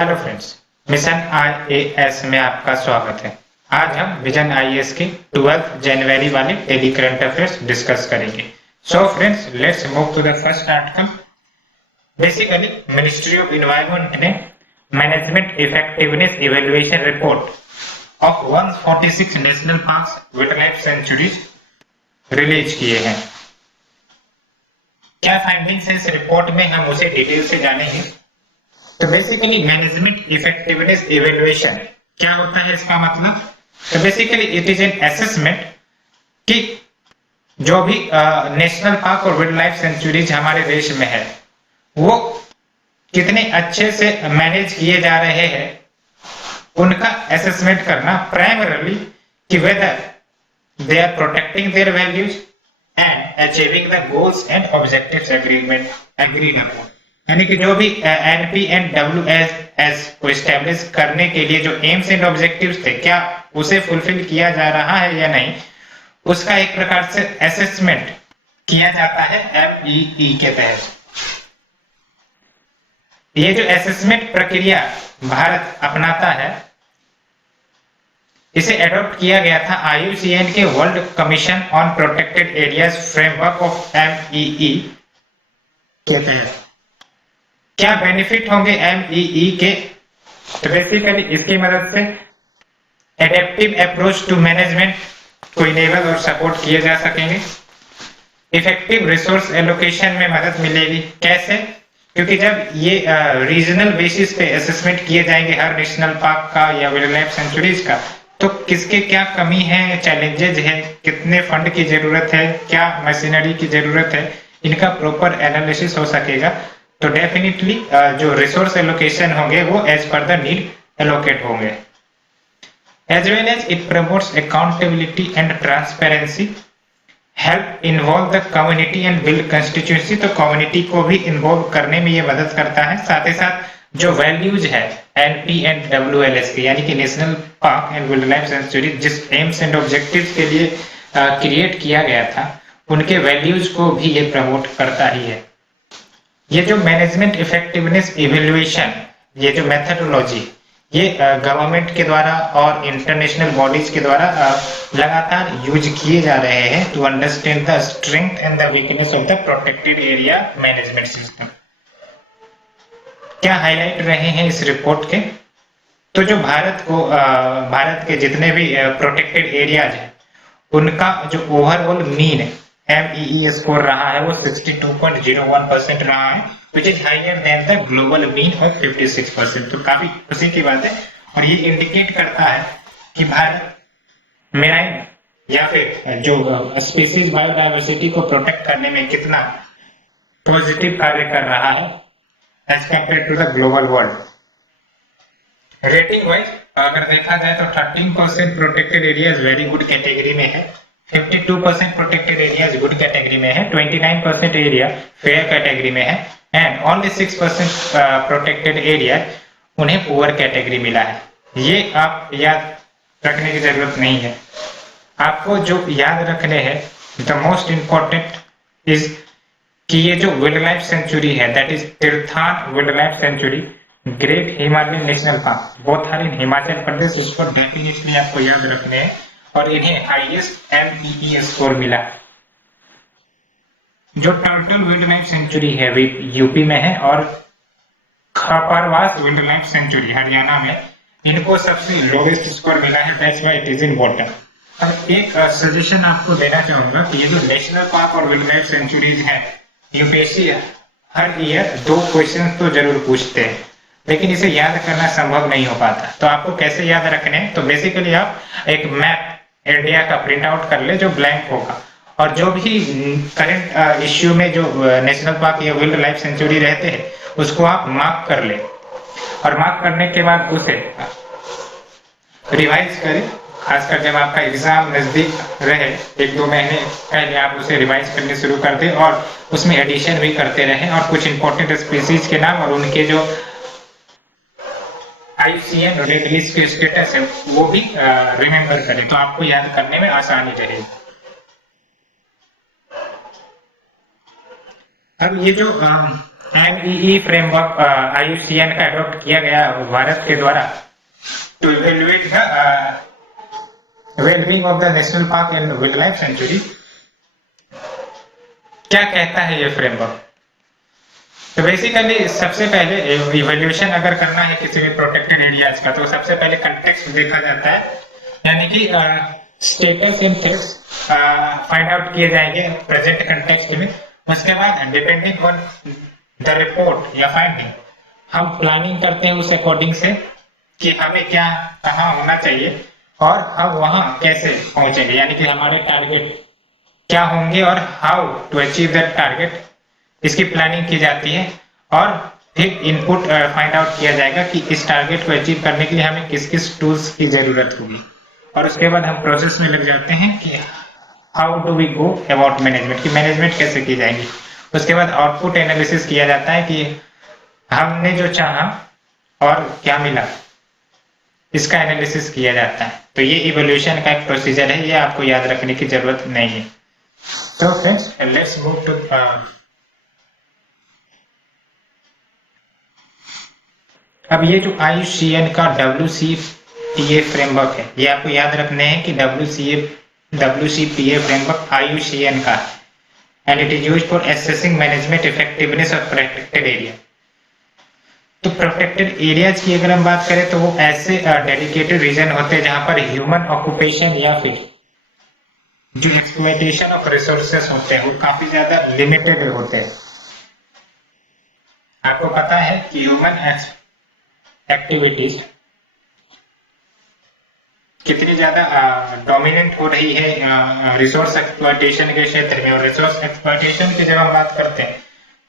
Hello friends, mission IAS में आपका स्वागत है। आज हम विजन आईएएस की 12 जनवरी वाले डेली करंट अफेयर्स डिस्कस करेंगे। So friends, let's move to the first article. Basically ministry of environment ने management effectiveness evaluation report of 146 national parks wildlife sanctuaries release किए हैं। क्या फाइंडिंग्स है इस रिपोर्ट में, हम उसे डिटेल से जानेंगे। तो बेसिकली मैनेजमेंट इफेक्टिवनेस इवैल्यूएशन क्या होता है, इसका मतलब तो basically it is an assessment कि जो भी नेशनल पार्क और वाइल्ड लाइफ सेंचुरीज हमारे देश में है वो कितने अच्छे से मैनेज किए जा रहे हैं, उनका असेसमेंट करना प्राइमरीली कि whether they are protecting their values and achieving the goals and objectives agreed upon. यानी कि जो भी एनपी एंड डब्ल्यूएस को एस्टेब्लिश करने के लिए जो एम्स एंड ऑब्जेक्टिव्स थे, क्या उसे फुलफिल किया जा रहा है या नहीं, उसका एक प्रकार से असेसमेंट किया जाता है एमईई के तहत। ये जो असेसमेंट प्रक्रिया भारत अपनाता है, इसे एडॉप्ट किया गया था आईयूसीएन के world commission on protected areas framework of MEE के तहत। क्या बेनिफिट होंगे एमईई के, तो बेसिकली इसकी मदद से एडेप्टिव अप्रोच टू मैनेजमेंट को इनेबल और सपोर्ट किए जा सकेंगे। इफेक्टिव रिसोर्स एलोकेशन में मदद मिलेगी। कैसे? क्योंकि जब ये रीजनल बेसिस पे असेसमेंट किए जाएंगे हर नेशनल पार्क का या वाइल्ड लाइफ सेंचुरीज का, तो किसके क्या कमी है, चैलेंजेज है, कितने फंड की जरूरत है, क्या मशीनरी की जरूरत है, इनका प्रॉपर एनालिसिस हो सकेगा। तो डेफिनेटली जो रिसोर्स एलोकेशन होंगे वो एज पर द नीड एलोकेट होंगे। As well as it promotes accountability and transparency, help involve the community and build constituency. तो कम्युनिटी को भी इन्वॉल्व करने में ये मदद करता है। साथ ही साथ जो वैल्यूज है एनपी एंड डब्ल्यूएलएस की, यानी कि national park and wild life sanctuary जिस एम्स एंड ऑब्जेक्टिव्स के लिए क्रिएट किया गया था, उनके वैल्यूज को भी ये प्रमोट करता ही है। ये जो मैनेजमेंट इफेक्टिवनेस इवैल्यूएशन, ये जो मेथडोलॉजी, ये गवर्नमेंट के द्वारा और इंटरनेशनल बॉडीज के द्वारा लगातार यूज किए जा रहे हैं to understand the strength and the weakness of the protected area management system. क्या हाईलाइट रहे हैं इस रिपोर्ट के, तो जो भारत के जितने भी प्रोटेक्टेड एरियाज हैं उनका जो ओवरऑल मीन एमईई स्कोर रहा है वो 62.01% रहा है, which is higher than the global mean of 56%। तो काफी खुशी की बात है और ये इंडिकेट करता है कि भारत मेराइन या फिर जो स्पीसीज बायोडायवर्सिटी को प्रोटेक्ट करने में कितना पॉजिटिव कार्य कर रहा है as compare to the global world. Rating wise अगर देखा जाए तो 13% protected areas very good category में है, 52% प्रोटेक्टेड एरियाज गुड कैटेगरी में है, 29% एरिया फेयर कैटेगरी में है एंड ओनली 6% प्रोटेक्टेड एरिया उन्हें पुअर कैटेगरी मिला है। ये आप याद रखने की जरूरत नहीं है। आपको जो याद रखने हैं द मोस्ट इंपॉर्टेंट इज कि ये जो वाइल्ड लाइफ सेंचुरी है that is Tirthan wild life sanctuary, great Himalayan national park, both are in Himachal Pradesh, इसको डेफिनेटली आपको याद रखने हैं और इन्हें हाईएस्ट एमईई स्कोर मिला। जो टर्टल वाइल्ड लाइफ सेंचुरी है वे यूपी में है और खपरवास वाइल्ड लाइफ सेंचुरी हरियाणा में, इनको सबसे लोवेस्ट स्कोर मिला है, that's why it is in bottom. अब एक सजेशन आपको देना चाहूंगा कि ये जो नेशनल पार्क और वाइल्ड लाइफ सेंचुरीज है, यूपीएससी हर ईयर 2 क्वेश्चन तो जरूर पूछते हैं, लेकिन इसे याद करना संभव नहीं हो पाता। तो आपको कैसे याद रखने हैं, तो बेसिकली आप एक मैप इंडिया का प्रिंट आउट कर ले जो ब्लैंक होगा और जो भी करंट इश्यू में जो नेशनल पार्क या वाइल्ड लाइफ सेंचुरी रहते हैं उसको आप मार्क कर ले और मार्क करने के बाद उसे रिवाइज करें। खासकर जब आपका एग्जाम नजदीक रहे, 1-2 महीने पहले आप उसे रिवाइज करने शुरू कर दें और उसमें एडिशन भी करते रहें और कुछ इंपॉर्टेंट स्पीसीज के नाम और उनके जो आईयूसीएन रेड लिस्ट के स्टेटस है वो भी रिमेंबर करें, तो आपको याद करने में आसानी रहेगी। अब ये जो एमईई फ्रेमवर्क IUCN का अडॉप्ट किया गया भारत के द्वारा to evaluate the wellbeing of the national park and wild life sanctuary. क्या कहता है ये फ्रेमवर्क? तो बेसिकली सबसे पहले इवैल्यूएशन अगर करना है किसी भी प्रोटेक्टेड एरियाज का तो सबसे पहले कंटेक्स्ट देखा जाता है, यानी कि status and threats find out किए जाएंगे प्रेजेंट कंटेक्स्ट में। उसके बाद डिपेंडिंग ऑन द रिपोर्ट या फाइंडिंग हम प्लानिंग करते हैं उस अकॉर्डिंग से कि हमें क्या कहाँ होना चाहिए और हम वहाँ कैसे पहुंचेंगे, यानी कि हमारे टारगेट क्या होंगे और how to achieve that target, इसकी प्लानिंग की जाती है। और फिर इनपुट फाइंड आउट किया जाएगा कि इस टारगेट को अचीव करने के लिए हमें किस किस टूल्स की जरूरत होगी, और उसके बाद हम प्रोसेस में लग जाते हैं कि how do we go about management, की मैनेजमेंट कैसे की जाएगी। उसके बाद आउटपुट एनालिसिस किया जाता है कि हमने जो चाहा और क्या मिला, इसका एनालिसिस किया जाता है। तो ये इवोल्यूशन का एक प्रोसीजर है, ये आपको याद रखने की जरूरत नहीं है। तो फ्रेंड्स लेट्स मूव टू अब ये जो IUCN का WCPA फ्रेमवर्क है, ये आपको याद रखने हैं कि WCPA फ्रेमवर्क IUCN का है and it is used for assessing management effectiveness of protected area. तो प्रोटेक्टेड एरियाज की अगर हम बात करें तो वो ऐसे डेडिकेटेड रीजन होते हैं जहां पर ह्यूमन ऑक्यूपेशन या फिर जो एक्सप्लॉयटेशन ऑफ रिसोर्सेस होते हैं वो काफी ज्यादा लिमिटेड होते हैं। आपको पता है कि ह्यूमन एक्टिविटीज कितनी ज्यादा डोमिनेंट हो रही है रिसोर्स एक्सप्लॉयटेशन के क्षेत्र में। और रिसोर्स एक्सप्लॉयटेशन की जब हम बात करते हैं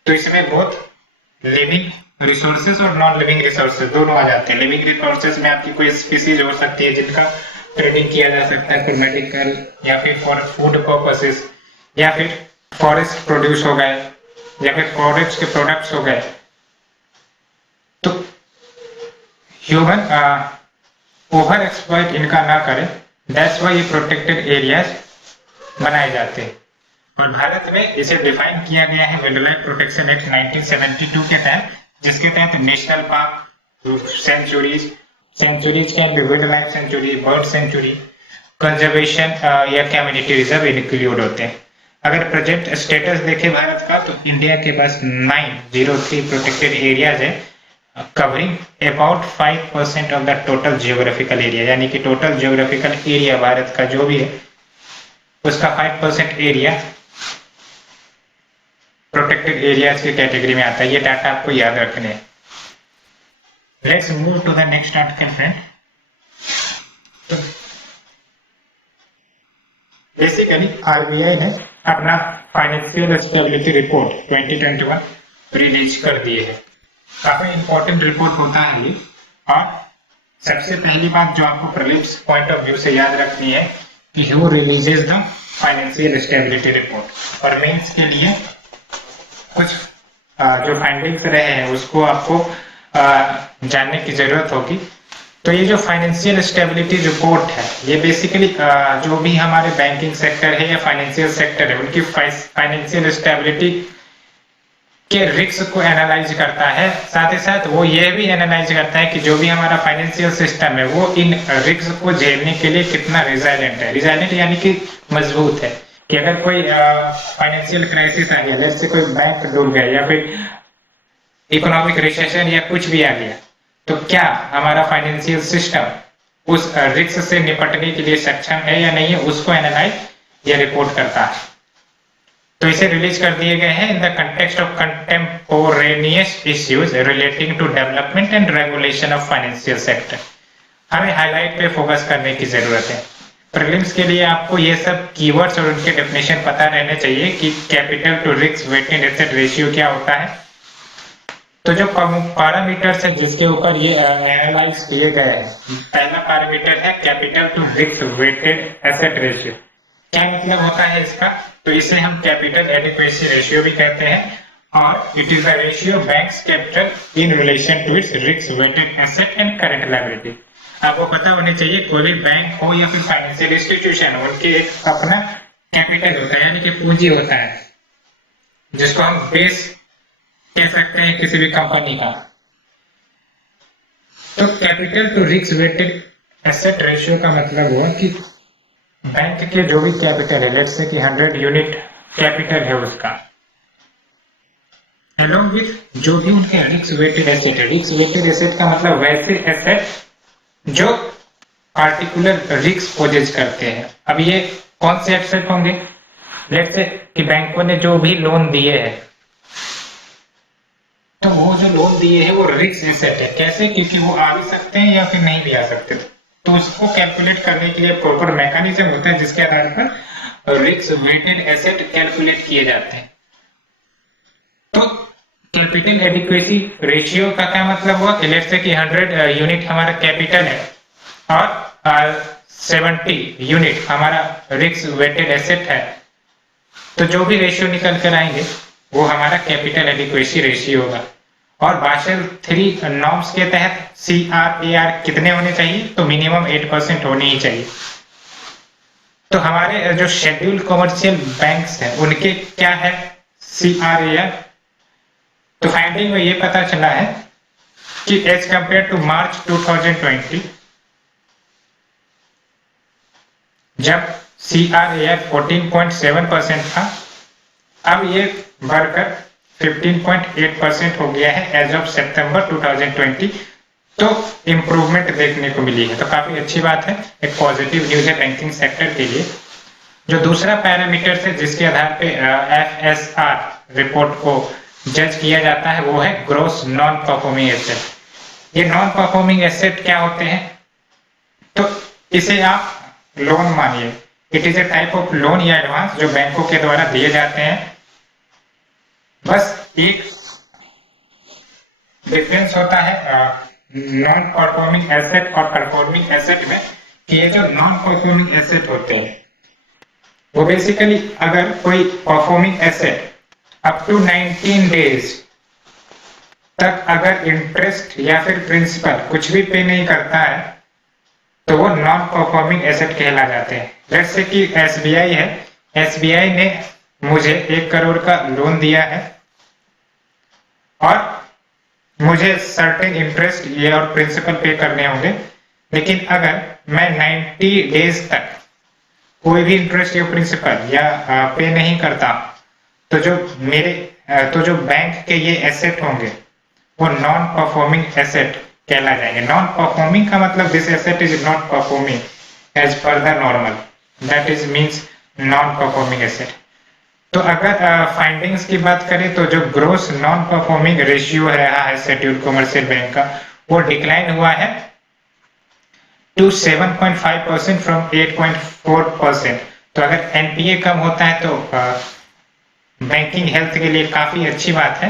तो इसमें बहुत लिविंग रिसोर्सेज और नॉन लिविंग रिसोर्सेज दोनों आ जाते हैं। लिविंग रिसोर्सेज में आपकी कोई स्पीसीज हो सकती है जिनका ट्रेडिंग किया जा सकता है फॉर मेडिकल या फिर फॉर फूड पर्पसेस, या फिर फॉरेस्ट प्रोड्यूस हो गए या फिर फॉरेस्ट के प्रोडक्ट्स हो गए। तो ह्यूमन ओवर एक्सप्लॉइट इनका ना करें, दैट्स व्हाई ये प्रोटेक्टेड एरियाज बनाए जाते हैं। और भारत में इसे डिफाइन किया गया है वाइल्ड लाइफ प्रोटेक्शन एक्ट 1972 के तहत, जिसके तहत national park, sanctuaries can be wild life sanctuary, bird sanctuary, conservation या कम्युनिटी रिजर्व इंक्लूड होते हैं। अगर प्रेजेंट स्टेटस देखें भारत का तो इंडिया के पास 903 प्रोटेक्टेड एरियाज है covering about 5% of the total geographical area, यानी कि टोटल जियोग्राफिकल एरिया भारत का जो भी है उसका 5% एरिया प्रोटेक्टेड एरियाज की कैटेगरी में आता है। ये डाटा आपको याद रखने हैं। Let's move to the next article friend. Basically RBI ने अपना फाइनेंशियल स्टेबिलिटी रिपोर्ट 2021 रिलीज कर दिए है। काफी इंपॉर्टेंट रिपोर्ट होता है ये। और सबसे पहली बात जो आपको प्रीलिम्स पॉइंट ऑफ व्यू से याद रखनी है कि who releases the financial stability report. और मेंस के लिए कुछ जो फाइंडिंग्स रहे हैं उसको आपको जानने की जरूरत होगी। तो ये जो फाइनेंशियल स्टेबिलिटी रिपोर्ट है ये बेसिकली जो भी हमारे बैंकिंग सेक्टर है या फाइनेंशियल सेक्टर है उनकी फाइनेंशियल स्टेबिलिटी के रिस्क को एनालाइज करता है। साथ ही साथ वो ये भी एनालाइज करता है कि जो भी हमारा फाइनेंशियल सिस्टम है वो इन रिस्क को झेलने के लिए कितना रिजाइलेंट है। रिजाइलेंट यानी कि मजबूत है, कि अगर कोई फाइनेंशियल क्राइसिस आ गया, जैसे से कोई बैंक डूब गया या फिर इकोनॉमिक रिसेशन या कुछ भी आ गया, तो क्या हमारा फाइनेंशियल सिस्टम उस रिस्क से निपटने के लिए सक्षम है या नहीं है, उसको एनालाइज या रिपोर्ट करता है। तो इसे रिलीज कर दिए गए हैं in the context of contemporaneous issues relating to development and regulation of financial sector. हमें हाईलाइट पे फोकस करने की जरूरत है। प्रीलिम्स के लिए आपको ये सब कीवर्ड्स और उनके डेफिनेशन पता रहने चाहिए कि capital to risk weighted asset ratio क्या होता है। तो जो पैरामीटर्स है जिसके ऊपर ये एनालाइज किए गए हैं, पहला पैरामीटर है capital to risk weighted asset ratio. क्या मतलब होता है इसका? तो इसे हम कैपिटल एडिक्वेसी रेशियो भी कहते हैं, और it is the ratio bank's capital in relation to its risk weighted asset and current liability. आपको पता होनी चाहिए कोई भी बैंक हो या फिर फाइनेंशियल इंस्टीट्यूशन हो, उनके एक अपना कैपिटल होता है यानी कि पूंजी होता है, जिसको हम बेस कह सकते हैं किसी भी कंपनी का। तो capital to risk weighted asset ratio का मतलब हुआ कि बैंक के जो भी कैपिटल है, लेट्स से कि 100 यूनिट कैपिटल है उसका, along with जो भी उनके रिस्क वेटेड एसेट है। रिस्क वेटेड एसेट का मतलब वैसे एसेट जो पार्टिकुलर रिस्क पोजेज करते हैं। अब ये कौन से एसेट होंगे? लेट्स से कि बैंकों ने जो भी लोन दिए हैं, तो वो जो लोन दिए हैं वो रिस्क एसेट है। कैसे? क्योंकि वो आ भी सकते हैं या फिर नहीं भी आ सकते, तो उसको कैलकुलेट करने के लिए प्रॉपर मैकेनिज्म होता है जिसके आधार पर रिस्क वेटेड एसेट कैलकुलेट किए जाते हैं। तो कैपिटल एडिक्वेसी रेशियो का क्या मतलब हुआ कि लेट्स से कि 100 यूनिट हमारा कैपिटल है और 70 यूनिट हमारा रिस्क वेटेड एसेट है, तो जो भी रेशियो निकल कर आएंगे वो हमारा कैपिटल एडिक्वेसी रेशियो होगा। और बासेल 3 नॉर्म्स के तहत CRAR कितने होने चाहिए? तो मिनिमम 8% होने ही चाहिए। तो हमारे जो शेड्यूल कमर्शियल बैंक्स हैं उनके क्या है CRAR? तो फाइंडिंग में ये पता चला है कि एज कंपेयर टू मार्च 2020 जब CRAR 14.7% था, अब ये बढ़कर 15.8% हो गया है एज ऑफ सितंबर 2020। तो इम्प्रूवमेंट देखने को मिली है, तो काफी अच्छी बात है, एक पॉजिटिव न्यूज है बैंकिंग सेक्टर के लिए। जो दूसरा पैरामीटर है जिसके आधार पे FSR रिपोर्ट को जज किया जाता है वो है ग्रॉस नॉन परफॉर्मिंग एसेट। ये नॉन परफॉर्मिंग एसेट क्या होते हैं? तो इसे आप लोन मानिए। It is A type of loan या एडवांस जो बैंकों के द्वारा दिए जाते हैं। बस एक डिफरेंस होता है नॉन परफॉर्मिंग एसेट और परफॉर्मिंग एसेट में कि ये जो नॉन परफॉर्मिंग एसेट होते हैं वो बेसिकली अगर कोई performing asset up to 19 days तक अगर इंटरेस्ट या फिर प्रिंसिपल कुछ भी पे नहीं करता है तो वो नॉन परफॉर्मिंग एसेट कहला जाते हैं। जैसे कि SBI है, SBI ने मुझे 1 करोड़ का लोन दिया है और मुझे सर्टेन इंटरेस्ट ये और प्रिंसिपल पे करने होंगे, लेकिन अगर मैं 90 डेज तक कोई भी इंटरेस्ट या प्रिंसिपल या पे नहीं करता तो जो बैंक के ये एसेट होंगे वो नॉन परफॉर्मिंग एसेट कहला जाएंगे। नॉन परफॉर्मिंग का मतलब this asset is not performing as पर the normal, that is means non performing asset. तो अगर फाइंडिंग्स की बात करें तो जो ग्रोस नॉन परफॉर्मिंग रेशियो रहा है शेड्यूल कमर्शियल बैंक का वो डिक्लाइन हुआ है टू 7.5% फ्रॉम 8.4%। तो अगर NPA कम होता है तो बैंकिंग हेल्थ के लिए काफी अच्छी बात है।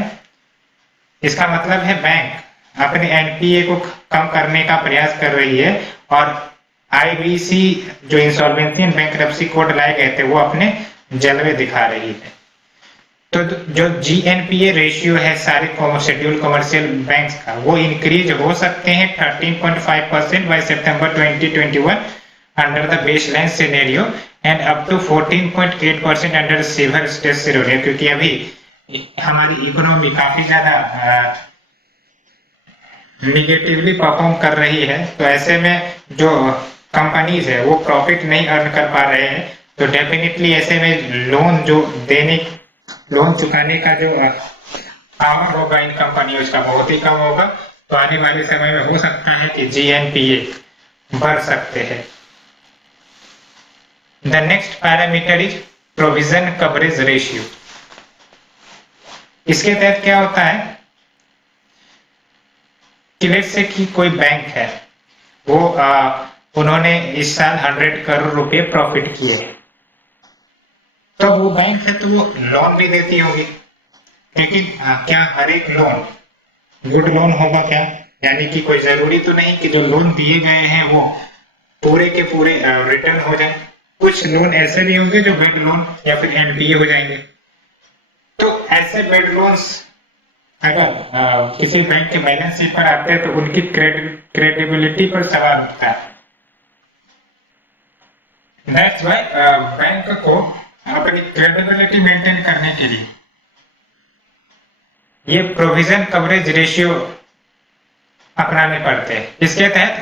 इसका मतलब है बैंक अपने NPA को कम करने का प्रयास कर रही है और IBC जो इंसॉल्वेंसी एंड बैंक्रप्सी कोड लाए गए थे वो अपने जलवे दिखा रही है। तो जो GNPA रेशियो है सारे शेड्यूल कमर्शियल बैंक्स का वो इंक्रीज हो सकते हैं 13.5% by September 2021 under the baseline scenario and up to 14.8% under severe stress scenario, क्योंकि अभी हमारी इकोनॉमी काफी ज्यादा निगेटिवली परफॉर्म कर रही है। तो ऐसे में जो कंपनीज है वो प्रॉफिट नहीं अर्न कर पा रहे हैं, तो डेफिनेटली ऐसे में लोन चुकाने का जो पावर होगा इन कंपनियों का बहुत ही कम होगा। तो आने वाले समय में हो सकता है कि GNPA बढ़ सकते हैं। The next parameter is provision coverage ratio. इसके तहत क्या होता है कि लेट्स से कि कोई बैंक है वो उन्होंने इस साल 100 करोड़ रुपए प्रॉफिट किए, तो वो बैंक है तो वो लोन भी देती होगी, लेकिन क्या हर एक लोन गुड लोन होगा क्या? यानी कि कोई जरूरी तो नहीं कि जो लोन दिए गए हैं वो पूरे के पूरे रिटर्न हो जाए। कुछ लोन ऐसे भी होंगे जो बेड लोन या फिर NPA हो जाएंगे। तो ऐसे बेड लोन्स अगर किसी बैंक के बैलेंस शीट पर आते हैं तो उनकी क्रेडिबिलिटी पर सवाल उठता है। दैट्स व्हाई बैंक को अपनी क्रेडिबिलिटी मेंटेन करने के लिए ये प्रोविजन कवरेज रेशियो अपनाने पड़ते हैं। इसके तहत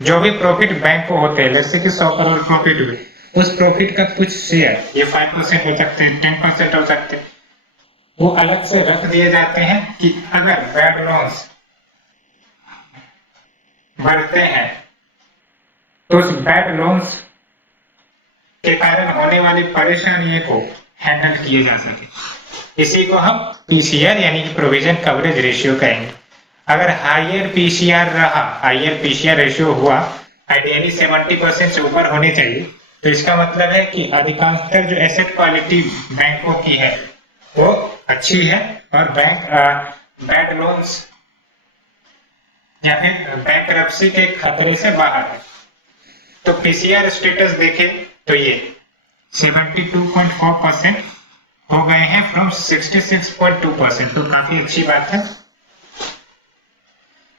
जो भी प्रॉफिट बैंक को होते हैं, जैसे कि 100 करोड़ प्रॉफिट हुए, उस प्रॉफिट का कुछ शेयर, ये 5% हो सकते हैं, 10% हो सकते हैं, वो अलग से रख दिए जाते हैं कि अगर बैड लोन्स बढ़ते हैं तो उस बैड लोन्स के कारण होने वाली परेशानियों को हैंडल किए जा सके। इसी को हम पीसीआर यानी कि प्रोविजन कवरेज रेशियो कहेंगे। अगर हायर पीसीआर रहा, हायर पीसीआर रेशियो हुआ, आइडियली 70% से ऊपर होने चाहिए, तो इसका मतलब है कि अधिकांशतः जो एसेट क्वालिटी बैंकों की है वो अच्छी है और बैंक बैड लोन्स या फिर बैंकरप्सी के खतरे से बाहर है। तो पीसीआर स्टेटस देखें तो ये 72.4% हो गए हैं फ्रॉम 66.2%, तो काफी अच्छी बात है।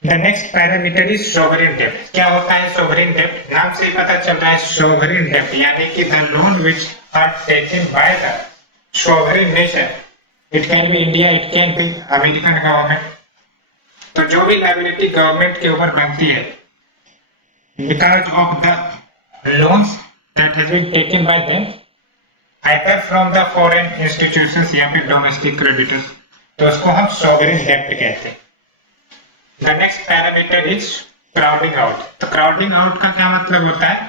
The next parameter is sovereign डेब्ट। क्या होता है सोवरेन डेब्ट? नाम से ही पता चल रहा है, सोवरेन डेब्ट यानी कि the loan which are taken by the sovereign nation. It can be India, it can be American government. तो जो भी लायबिलिटी गवर्नमेंट के ऊपर बनती है because of the loans that has been taken by them either from the foreign institutions या फिर domestic creditors, तो उसको हम सोवरेन डेब्ट कहते हैं। The next parameter is crowding out। तो crowding out का क्या मतलब होता है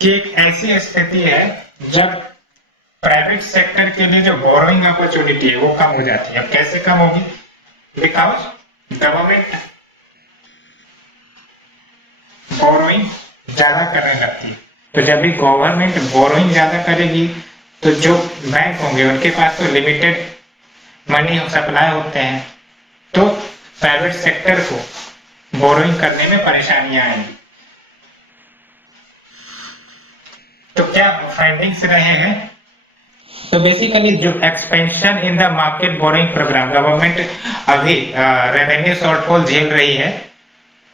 कि एक ऐसी स्थिति है जब प्राइवेट सेक्टर के लिए जो बोरोइंग अपॉर्चुनिटी है वो कम हो जाती है। अब कैसे कम होगी? बिकॉज गवर्नमेंट बोरोइंग ज्यादा करने लगती है। तो जब भी गवर्नमेंट बोरोइंग ज्यादा करेगी तो जो बैंक होंगे उनके पास तो लिमिटेड मनी सप्लाई होते हैं, तो प्राइवेट सेक्टर को बोरोइंग करने में परेशानियां आएंगी। तो क्या फाइंडिंग्स रहे हैं? तो बेसिकली जो expansion in the market borrowing programme, government अभी रेवेन्यू शॉर्टफॉल झेल रही है,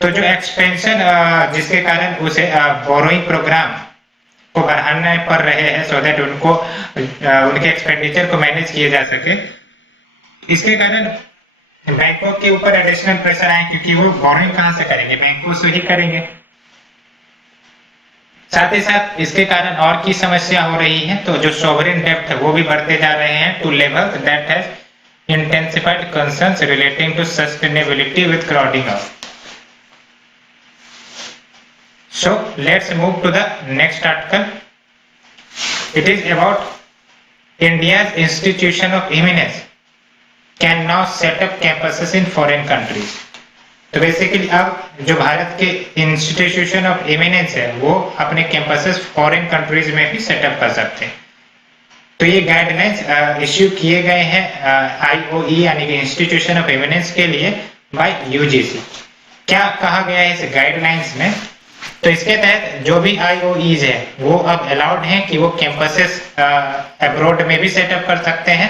तो जो एक्सपेंशन जिसके कारण उसे बोरोइंग प्रोग्राम को बढ़ाने पड़ रहे हैं सो दैट उनको उनके एक्सपेंडिचर को मैनेज किए जा सके, इसके कारण बैंकों के ऊपर एडिशनल प्रेशर आए क्योंकि वो बोरोइंग कहां से करेंगे? बैंकों से ही करेंगे। साथ ही साथ इसके कारण और की समस्या हो रही है, तो जो सोवरेन डेब्ट है वो भी बढ़ते जा रहे हैं to level that has intensified concerns relating to sustainability with crowding out. So let's move to the next article. It is about India's institution of eminence can now set up campuses in foreign countries. तो basically अब जो भारत के institution of eminence है वो अपने campuses foreign countries में भी setup कर सकते हैं। तो ये गाइडलाइंस इश्यू किए गए हैं आईओई यानी कि इंस्टीट्यूशन ऑफ एमिनेंस के लिए बाय यूजीसी। क्या कहा गया है इस गाइडलाइंस में? तो इसके तहत जो भी आईओईज है वो अब अलाउड हैं कि वो कैंपसेस अब्रॉड में भी सेटअप कर सकते हैं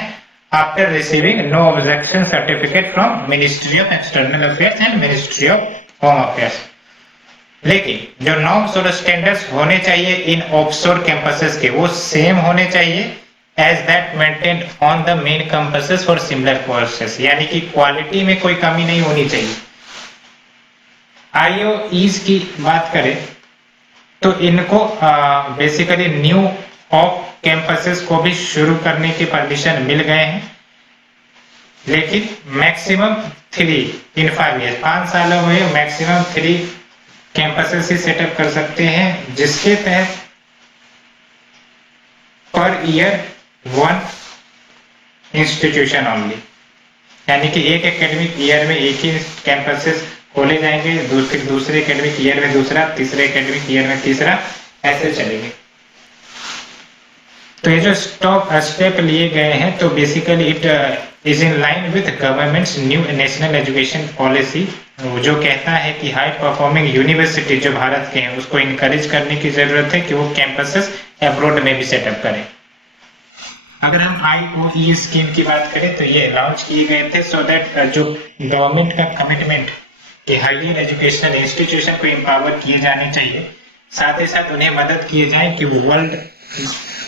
after receiving no objection certificate from ministry of external affairs and ministry of home affairs. लेकिन जो नॉर्म्स और स्टैंडर्ड्स होने चाहिए इन ऑफशोर कैंपसेस के वो सेम होने चाहिए as that maintained on the main campuses for similar courses, यानी कि क्वालिटी में कोई कमी नहीं होनी चाहिए। आईओईज की बात करें तो इनको बेसिकली न्यू ऑफ कैंपसेस को भी शुरू करने की परमिशन मिल गए हैं, लेकिन मैक्सिमम 3 इन 5 ईयर, 5 सालों में मैक्सिमम 3 कैंपसेस ही सेटअप कर सकते हैं, जिसके तहत पर ईयर 1 इंस्टीट्यूशन ओनली, यानी कि एक एकेडमिक ईयर में एक ही कैंपसेस खोले जाएंगे, दूसरे एकेडमिक ईयर में दूसरा, तीसरे एकेडमिक ईयर में तीसरा, ऐसे चलेंगे। तो ये जो स्टेप लिए गए हैं तो basically it is in line with governments new national education policy, जो कहता है कि हाई परफॉर्मिंग यूनिवर्सिटी जो भारत के हैं उसको इनकरेज करने की जरूरत है कि वो कैंपसेस अब्रॉड में भी सेटअप करें। अगर हम आईओई स्कीम की बात करें तो ये लॉन्च किए गए थे सो दैट जो गवर्नमेंट का कमिटमेंट कि हायर एजुकेशनल इंस्टीट्यूशन को एम्पावर किए जाने चाहिए, साथ ही साथ उन्हें मदद किए जाए कि वो world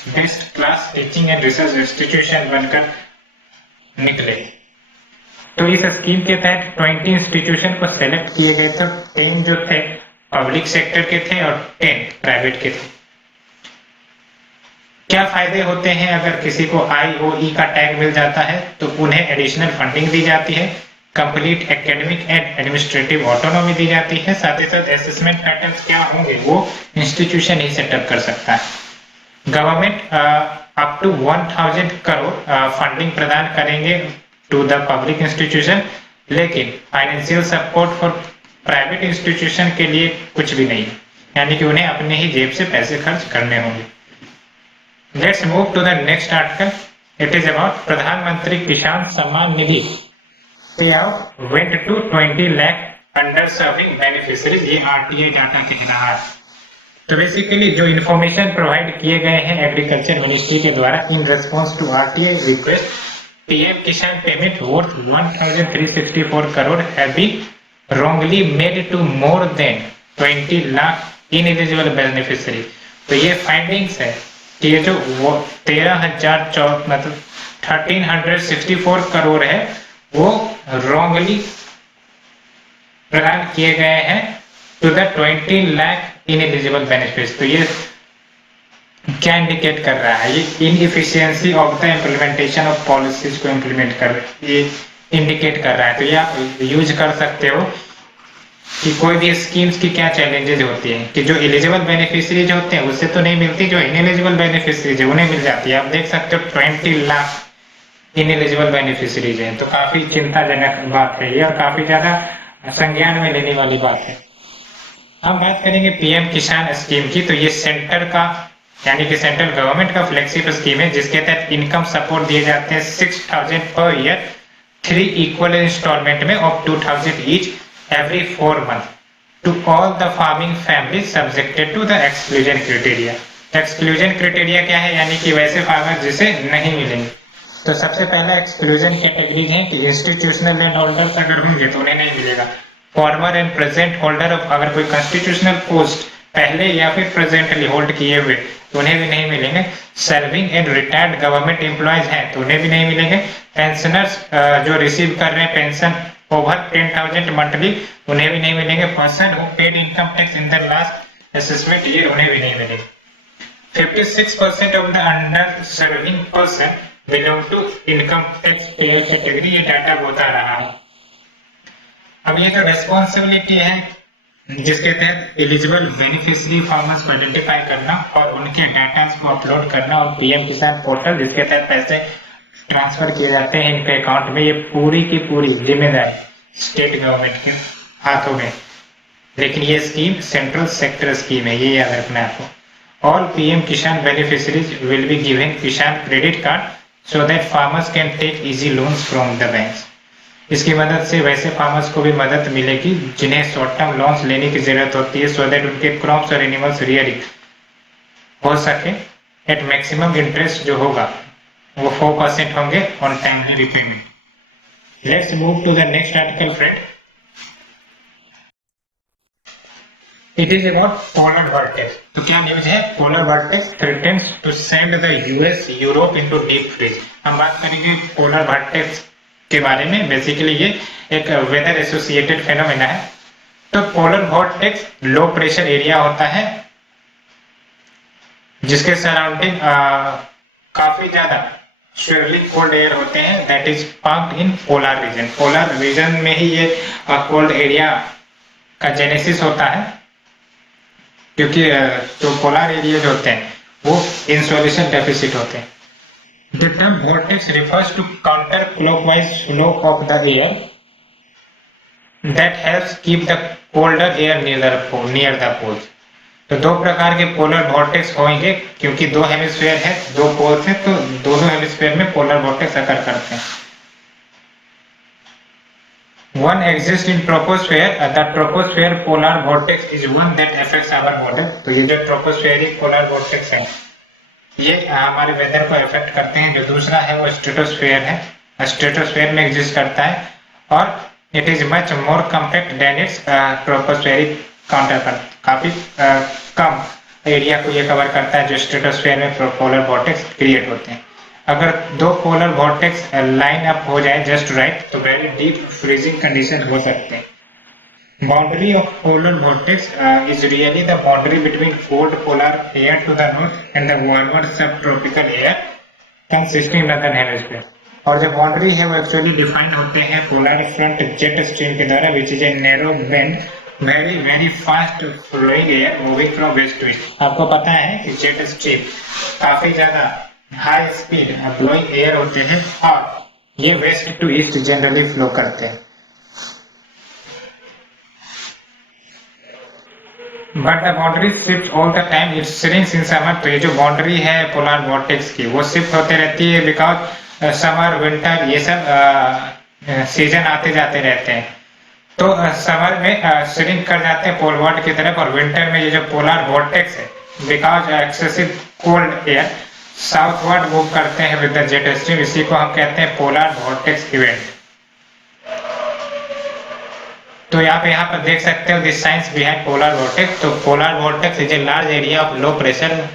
best class teaching and research institution बनकर निकले। तो इस स्कीम के तहत 20 इंस्टीट्यूशन को सेलेक्ट किए गए थे। 10 जो थे पब्लिक सेक्टर के थे और 10 प्राइवेट के थे। क्या फायदे होते हैं अगर किसी को IOE का टैग मिल जाता है? तो उन्हें एडिशनल फंडिंग दी जाती है, complete academic and administrative autonomy दी जाती है, साथ ही साथ असेसमेंट पैटर्न्स क्या होंगे वो इंस्टीट्यूशन ही सेटअप कर सकता है। Government up to 1000 crore funding प्रदान करेंगे टू द पब्लिक इंस्टीट्यूशन, लेकिन financial support for private institution के लिए कुछ भी नहीं, यानी कि उन्हें अपने ही जेब से पैसे खर्च करने होंगे। Let's move to the next article. It is about Pradhanmantri Kisan Samman Nidhi pay out went to 20 lakh under serving beneficiaries. ये RTI डाटा कह रहा है। तो बेसिकली जो इन्फॉर्मेशन प्रोवाइड किए गए हैं एग्रीकल्चर मिनिस्ट्री के द्वारा in response to RTI request, PM Kisan payment worth 1364 crore have been wrongly made to more than 20 lakh ineligible beneficiary. तो ये फाइंडिंग्स है कि ये जो 1364 करोड़ है वो रॉन्गली प्रदान किए गए हैं to the 20 lakh ineligible benefits. तो ये क्या इंडिकेट कर रहा है? ये inefficiency of the implementation of policies को इम्प्लीमेंट कर ये इंडिकेट कर रहा है। तो ये आप यूज कर सकते हो कि कोई भी स्कीम्स की क्या चैलेंजेस होती हैं कि जो एलिजिबल बेनिफिशियरीज होते हैं उससे तो नहीं मिलती, जो इनएलिजिबल बेनिफिशियरीज है उन्हें मिल जाती है। आप देख सकते हो 20 लाख इनएलिजिबल बेनिफिशियरीज हैं। तो काफी चिंताजनक बात है ये और काफी ज्यादा संज्ञान में लेने वाली बात है। हम बात करेंगे PM किसान स्कीम की। तो ये सेंटर का यानी कि सेंट्रल गवर्नमेंट का फ्लैगशिप स्कीम है जिसके तहत इनकम सपोर्ट दिए जाते हैं 6000 पर ईयर, 3 इक्वल इंस्टॉलमेंट में of 2000 each every 4 months to all the farming families subjected to the exclusion criteria। exclusion criteria क्या है? यानी कि वैसे फार्मर जिसे नहीं मिलेंगे। तो सबसे पहला एक्सक्लूजन कैटेगरी है कि इंस्टीट्यूशनल लैंड होल्डर्स अगर होंगे तो उन्हें नहीं मिलेगा। Farmer and present holder of, अगर कोई कॉन्स्टिट्यूशनल पोस्ट पहले या फिर प्रेजेंटली होल्ड किए हुए तो उन्हें भी नहीं मिलेंगे। Serving and retired government employees हैं तो उन्हें भी नहीं मिलेंगे। पेंशनर्स जो रिसीव कर रहे हैं पेंशन ओवर 10,000 मंथली उन्हें भी नहीं मिलेंगे। Person who paid income tax in the last assessment year उन्हें भी नहीं मिलेंगे। 56% of the under serving person belong to income tax payer category, ये डाटा बता रहा है। अब ये जो रेस्पॉन्सिबिलिटी है जिसके तहत एलिजिबल बेनिफिशियरी फार्मर्स को आइडेंटिफाई करना और उनके डाटा को अपलोड करना और PM किसान पोर्टल जिसके तहत पैसे ट्रांसफर किए जाते हैं इनके अकाउंट में, ये पूरी की पूरी जिम्मेदारी स्टेट गवर्नमेंट के हाथों में। लेकिन ये स्कीम सेंट्रल सेक्टर स्कीम है, ये याद रखना है आपको। All PM Kisan beneficiaries will be given Kisan credit card so that farmers can take easy loans from the banks. इसकी मदद से वैसे फार्मर्स को भी मदद मिलेगी जिन्हें शॉर्ट टर्म लोन्स लेने की जरूरत होती है, सो दैट उनके क्रॉप्स और एनिमल्स रियरिंग हो सके एट मैक्सिमम इंटरेस्ट जो होगा वो 4% होंगे on timely repayment. Let's move to the next article friend. It is about polar vortex. तो क्या न्यूज है? Polar vortex threatens to send the US Europe into deep freeze. हम बात करेंगे पोलर वर्टेक्स के बारे में। बेसिकली ये एक वेदर एसोसिएटेड फेनोमेना है। तो polar vortex low pressure area होता है जिसके सराउंडिंग काफी ज्यादा श्योरली कोल्ड एयर होते हैं, that is pumped in polar region. Polar region में ही ये कोल्ड एरिया का जेनेसिस होता है क्योंकि जो पोलर एरिया होते हैं वो इंसोलेशन डेफिसिट होते हैं। The term vortex refers to counterclockwise flow of the air that helps keep the colder air near the poles। तो दो प्रकार के पोलर वॉर्टेक्स होंगे क्योंकि दो हेमिस्फीयर है, दो पोल्स हैं, तो दोनों हेमिस्फीयर में पोलर वॉर्टेक्स अकर करते हैं। One exists in troposphere, the troposphere polar vortex is one that affects our weather। तो ये जो ट्रोपोस्फेरिक पोलर वॉर्टेक्स है ये हमारे वेदर को इफेक्ट करते हैं। जो दूसरा है वो स्ट्रेटोस्फेयर है, स्ट्रेटोस्फेयर में एग्जिस्ट करता है और it is much more compact than its tropospheric counterpart. काफी कम एरिया को ये कवर करता है जो स्ट्रेटोस्फेयर में पोलर वॉर्टेक्स क्रिएट होते हैं। अगर दो पोलर वॉर्टेक्स लाइन अप हो जाए जस्ट राइट तो वेरी डीप फ्रीजिंग कंडीशन हो सकते हैं। Boundary of polar vortex is really the boundary between cold polar air to the north and the warmer subtropical air consisting northern hemisphere। और जो boundary है वो एक्चुअली डिफाइन होते हैं पोलर फ्रंट जेट स्ट्रीम के द्वारा which is a narrow band very very fast flowing air moving from west to east. आपको पता है कि जेट स्ट्रीम काफी ज्यादा हाई स्पीड फ्लोइंग एयर होते हैं और ये west to east generally flow करते हैं। But the boundary shift all the time, it shrinks in summer. तो ये जो बाउंड्री है पोलर वॉर्टेक्स की वो शिफ्ट होते रहती है बिकॉज समर विंटर ये सब सीजन आते जाते रहते हैं। तो समर में श्रिंक कर जाते हैं पोलवर्ड की तरफ और विंटर में ये जो पोलर वॉर्टेक्स है because excessive cold air southward move करते हैं विद द जेट स्ट्रीम। इसी को हम कहते हैं पोलर वॉर्टेक्स इवेंट। तो यहाँ पर देख सकते हो this science behind polar vortex. तो polar vortex is a large area of low pressure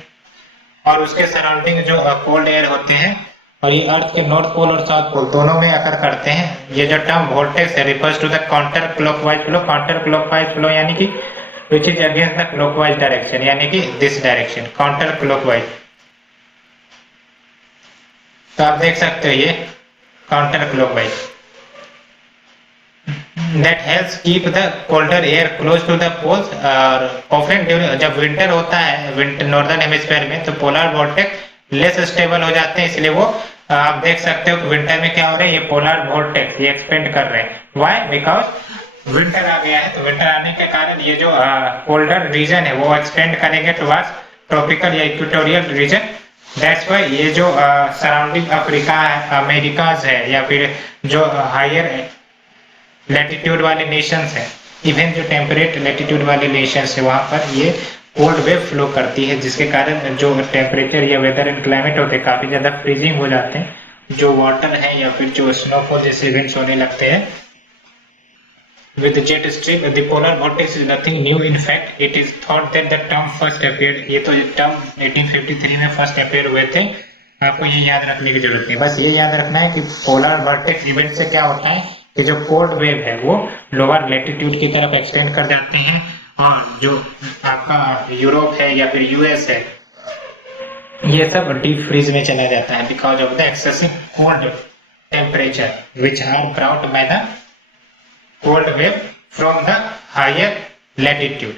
और उसके सराउंडिंग जो कोल्ड एयर होते हैं और ये अर्थ के नॉर्थ पोल और साउथ पोल दोनों में अकर करते हैं। ये जो टर्म वॉर्टेक्स है refers to the counter clockwise flow. Counter clockwise flow यानी कि which is against the clockwise direction यानी कि दिस डायरेक्शन काउंटर क्लॉकवाइज। तो आप देख सकते हो ये counter clockwise that helps keep the colder air close to the poles। और often जब विंटर होता है विंटर नॉर्दर्न हेमिस्फीयर में तो पोलर वॉर्टेक्स लेस स्टेबल हो जाते हैं, इसलिए वो आप देख सकते हो कि विंटर में क्या हो रहा है ये पोलर वॉर्टेक्स ये एक्सपेंड कर रहे हैं। व्हाई? बिकॉज विंटर आ गया है। तो विंटर आने के कारण ये जो कोल्डर रीजन है वो एक्सपेंड करेंगे टुवर्ड्स ट्रॉपिकल या इक्वेटोरियल रीजन। दैट्स व्हाई ये जो सराउंडिंग अफ्रीका अमेरिकाज है या फिर जो हायर लैटिट्यूड वाले नेशंस है, इवन जो टेम्परेट लैटिट्यूड वाले नेशंस है वहां पर ये कोल्ड वेव फ्लो करती है जिसके कारण जो टेम्परेचर या वेदर एंड क्लाइमेट होते हैं काफी ज्यादा फ्रीजिंग हो जाते हैं। जो वाटर है या फिर जो स्नोफॉल जैसे इवेंट्स होने लगते हैं with the jet stream। the polar vortex is nothing new, in fact it is thought that the term first appeared। ये तो टर्म 1853 में फर्स्ट अपेयर हुए थे। आपको ये याद रखने की जरूरत नहीं, बस ये याद रखना है कि पोलर वॉर्टेक्स इवेंट से क्या होता है कि जो कोल्ड वेव है वो लोअर लैटिट्यूड की तरफ एक्सटेंड कर जाते हैं और जो आपका यूरोप है या फिर यूएस है ये सब डीप फ्रीज में चला जाता है because of the excessive cold temperature which are brought by the cold wave from the higher latitude.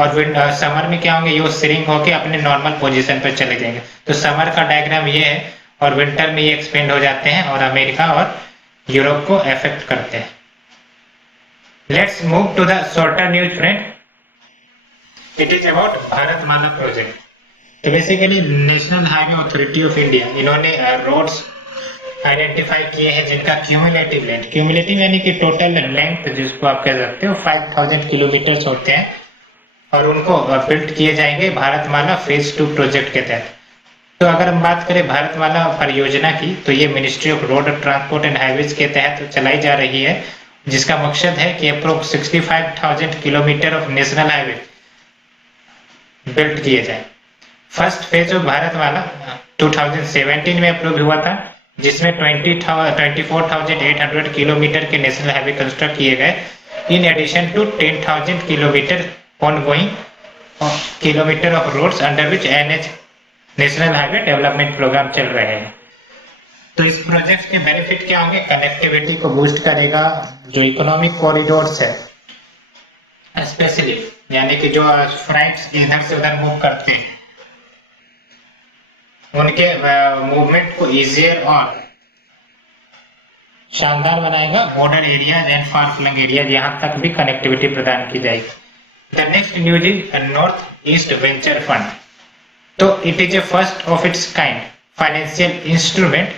और समर में क्या होंगे ये श्रिंक होके अपने नॉर्मल पोजीशन पर चले जाएंगे। तो समर का डायग्राम ये है और विंटर में ये एक्सपेंड हो जाते हैं और अमेरिका और यूरोप को अफेक्ट करते हैं। Let's move to the shorter news friend. It is about Bharatmala project. तो basically national highway authority of India इन्होंने रोड्स आइडेंटिफाई किए हैं जिनका क्यूमुलेटिव लेंथ, क्यूमुलेटिव यानी कि टोटल लेंथ जिसको आप कह सकते हो 5000 किलोमीटर होते हैं और उनको बिल्ड किए जाएंगे भारतमाला फेज 2 प्रोजेक्ट के तहत। तो अगर हम बात करें भारतमाला परियोजना की तो ये ministry of road transport and highways के तहत चलाई जा रही है जिसका मकसद है कि approx 65,000 kilometre of national highway build किए जाए। फर्स्ट फेज ऑफ भारतमाला 2017 में अप्रूव हुआ था जिसमें 24,800 किलोमीटर के नेशनल हाईवे कंस्ट्रक्ट किए गए in addition to 10,000 kilometre ongoing kilometre of roads under which NH national highway development programme चल रहे हैं। तो इस प्रोजेक्ट के बेनिफिट क्या होंगे? कनेक्टिविटी को बूस्ट करेगा, जो इकोनॉमिक कॉरिडोर्स है स्पेशली यानी कि जो फ्राइट्स इधर से उधर मूव करते हैं उनके मूवमेंट को इजियर और शानदार बनाएगा। Border area and far flung area यहाँ तक भी कनेक्टिविटी प्रदान की जाएगी। The next news is north east venture fund. तो it is a first of its kind financial instrument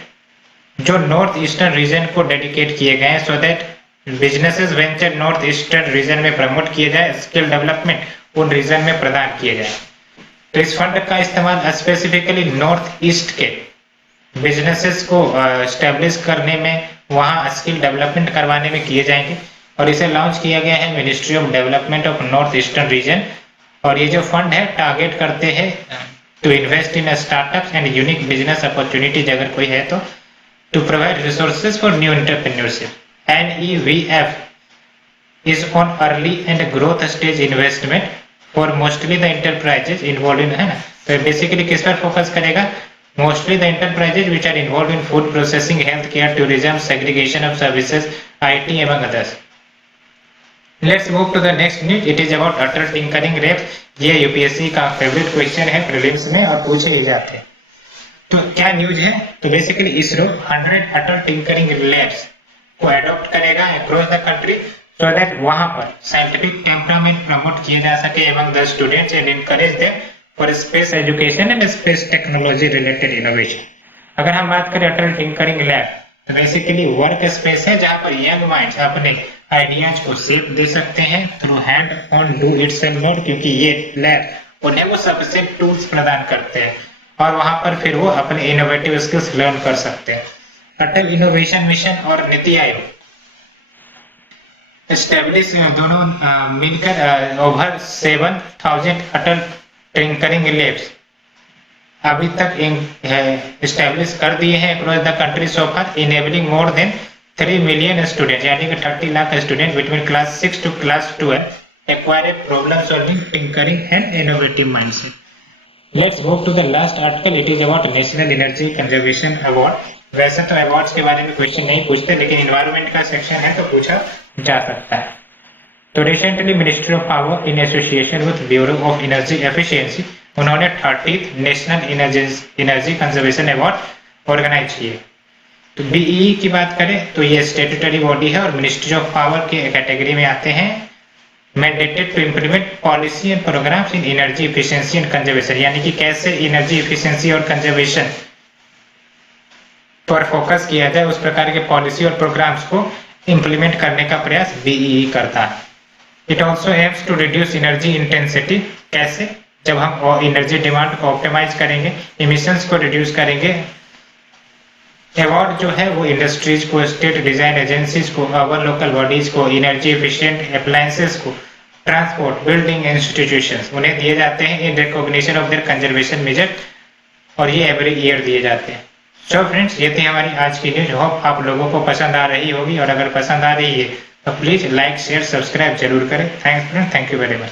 जो नॉर्थ ईस्टर्न रीजन को डेडिकेट किए गए हैं so that businesses venture north eastern region में प्रमोट किए जाए, स्किल डेवलपमेंट उन रीजन में प्रदान किए जाए। तो इस फंड का इस्तेमाल स्पेसिफिकली नॉर्थ ईस्ट के बिजनेसेस को स्टेब्लिश करने में, वहां स्किल डेवलपमेंट करवाने में किए जाएंगे और इसे लॉन्च किया गया है ministry of development of north eastern region. और ये जो फंड है टारगेट करते हैं to invest in startups and unique business opportunities अगर कोई है तो, to provide resources for new entrepreneurship. NEVF is on early and growth stage investment for mostly the enterprises involved in, है ना, तो बेसिकली किस पर फोकस करेगा, mostly the enterprises which are involved in food processing, health care, tourism, segregation of services, IT एवं others. Let's move to the next news, it is about Atal tinkering labs. ये UPSC का favourite question है prelims में और पूछे ही जाते हैं। तो क्या न्यूज है, तो बेसिकली इसरो 100 अटल टिंकरिंग लैब्स को अडॉप्ट करेगा across the country so that वहां पर साइंटिफिक टेम्परामेंट प्रमोट किया जा सके एवं the students and encourage them for space education and space technology related innovation. अगर हम बात करें अटल टिंकरिंग लैब, तो बेसिकली वर्क स्पेस है जहां पर यंग माइंड्स अपने आइडियाज को शेप दे सकते हैं through hand on do itself mode, क्योंकि ये लैब उन्हें वो सबसे टूल्स प्रदान करते हैं और वहां पर फिर वो अपने इनोवेटिव स्किल्स लर्न कर सकते हैं। अटल इनोवेशन मिशन और नीति आयोग एस्टेब्लिश दोनों मिलकर ओवर 7,000 अटल टिंकरिंग लैब्स अभी तक एस्टेब्लिश कर दिए हैं across the country so far, enabling more than 3 million student, यानी कि 30 lakh student between class 6 to class 12 acquire a problem solving, tinkering and innovative mindset. Let's move to the last article, it is about national energy conservation award. वैसे तो awards के बारे में question नहीं पूछते, लेकिन एनवायरनमेंट का सेक्शन है तो पूछा जा सकता है। तो recently ministry of power in association with bureau of energy efficiency उन्होंने 30th national energy conservation award organise किए। तो बीईई की बात करें तो ये स्टेट्यूटरी बॉडी है और मिनिस्ट्री ऑफ पावर के कैटेगरी में आते हैं। Mandated to implement policy and programmes in energy efficiency and conservation, यानी कि कैसे एनर्जी एफिशिएंसी और कंजर्वेशन पर फोकस किया जाए, उस प्रकार के पॉलिसी और प्रोग्राम्स को इंप्लीमेंट करने का प्रयास बीईई करता है। It also aims to reduce energy intensity, कैसे, जब हम एनर्जी डिमांड को ऑप्टिमाइज करेंगे, इमिशंस को रिड्यूस करेंगे। अवार्ड जो है वो इंडस्ट्रीज को, स्टेट डिजाइन एजेंसीज को, अवर लोकल बॉडीज को, एनर्जी एफिशिएंट अप्लायंसेस को, ट्रांसपोर्ट, बिल्डिंग इंस्टीट्यूशंस, उन्हें दिए जाते हैं in recognition of their conservation measure, और ये एवरी ईयर दिए जाते हैं। सो फ्रेंड्स, ये थी हमारी आज की न्यूज। होप आप लोगों को पसंद आ रही होगी, और अगर पसंद आ रही है तो प्लीज लाइक शेयर सब्सक्राइब जरूर करें। Thanks friends, thank you very much.